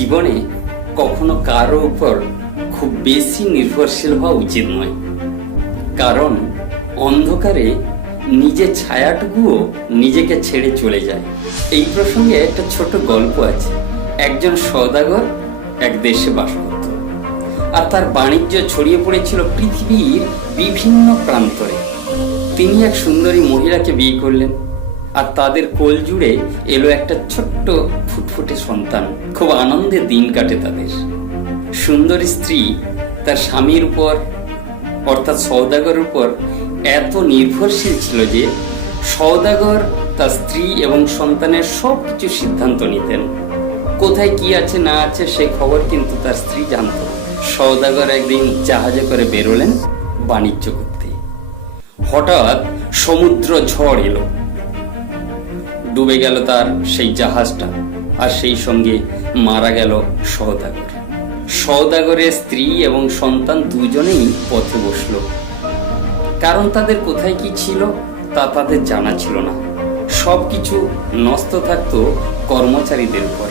জীবনে কখনো কারো উপর খুব বেশি নির্ভরশীল হওয়া উচিত নয়, কারণ অন্ধকারে নিজের ছায়াটুকুও নিজেকে ছেড়ে চলে যায়। এই প্রসঙ্গে একটা ছোট গল্প আছে। একজন সওদাগর এক দেশে বাস করত, আর তার বাণিজ্য ছড়িয়ে পড়েছিল পৃথিবীর বিভিন্ন প্রান্তরে। তিনি এক সুন্দরী মহিলাকে বিয়ে করলেন, আর তাদের কোল জুড়ে এলো একটা ছোট্ট ফুটফুটে সন্তান। খুব আনন্দে দিন কাটে তাদের। সুন্দরী স্ত্রী তার স্বামীর উপর অর্থাৎ সওদাগরের উপর এত নির্ভরশীল ছিল যে সওদাগর তার স্ত্রী এবং সন্তানের সব কিছু সিদ্ধান্ত নিতেন। কোথায় কি আছে না আছে সেই খবর কিন্তু তার স্ত্রী জানত। সওদাগর একদিন জাহাজে করে বেরোলেন বাণিজ্য করতে। হঠাৎ সমুদ্র ঝড় এলো, ডুবে গেল তার সেই জাহাজটা, আর সেই সঙ্গে মারা গেল সওদাগর। সওদাগরের স্ত্রী এবং সন্তান দুজনেই পথে বসল, কারণ তাদের কোথায় কি ছিল তা তাদের জানা ছিল না। সবকিছু ন্যস্ত থাকতো কর্মচারীদের উপর।